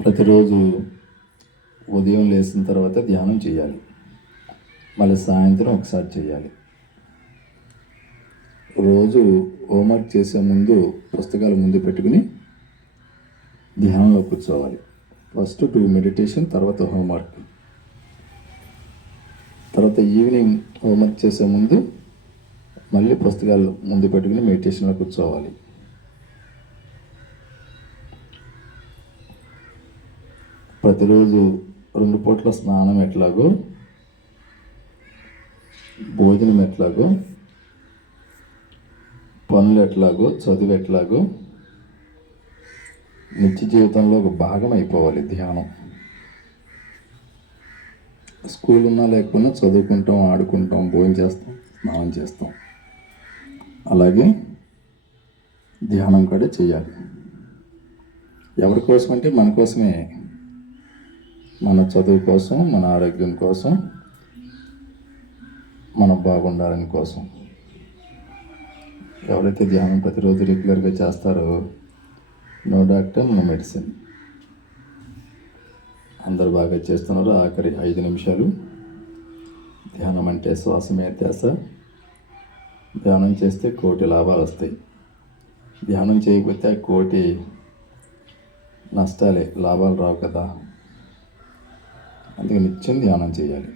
ప్రతిరోజు ఉదయం లేచిన తర్వాత ధ్యానం చేయాలి. మళ్ళీ సాయంత్రం ఒకసారి చేయాలి. రోజు హోంవర్క్ చేసే ముందు పుస్తకాలు ముందు పెట్టుకుని ధ్యానంలో కూర్చోవాలి. ఫస్ట్ 2 మెడిటేషన్, తర్వాత హోంవర్క్. తర్వాత ఈవినింగ్ హోంవర్క్ చేసే ముందు మళ్ళీ పుస్తకాలు ముందు పెట్టుకుని మెడిటేషన్లో కూర్చోవాలి. ప్రతిరోజు 2 పూట్ల స్నానం ఎట్లాగో, భోజనం ఎట్లాగో, పనులు ఎట్లాగో, చదువు ఎట్లాగో నిత్య జీవితంలో ఒక భాగం అయిపోవాలి ధ్యానం. స్కూల్ ఉన్నా లేకపోయినా చదువుకుంటాం, ఆడుకుంటాం, భోజనం చేస్తాం, స్నానం చేస్తాం. అలాగే ధ్యానం కూడా చేయాలి. ఎవరి కోసం అంటే మన కోసమే. మన చదువు కోసం, మన ఆరోగ్యం కోసం, మనం బాగుండాలని కోసం. ఎవరైతే ధ్యానం ప్రతిరోజు రెగ్యులర్గా చేస్తారో నో డాక్టర్ నో మెడిసిన్. అందరూ బాగా చేస్తున్నారు. ఆఖరి 5 నిమిషాలు ధ్యానం అంటే శ్వాసమే ధ్యాస. ధ్యానం చేస్తే 1,00,00,000 లాభాలు వస్తాయి. ధ్యానం చేయకపోతే 1,00,00,000 నష్టాలే, లాభాలు రావు కదా. అందుకే నిత్యం ధ్యానం చేయాలి.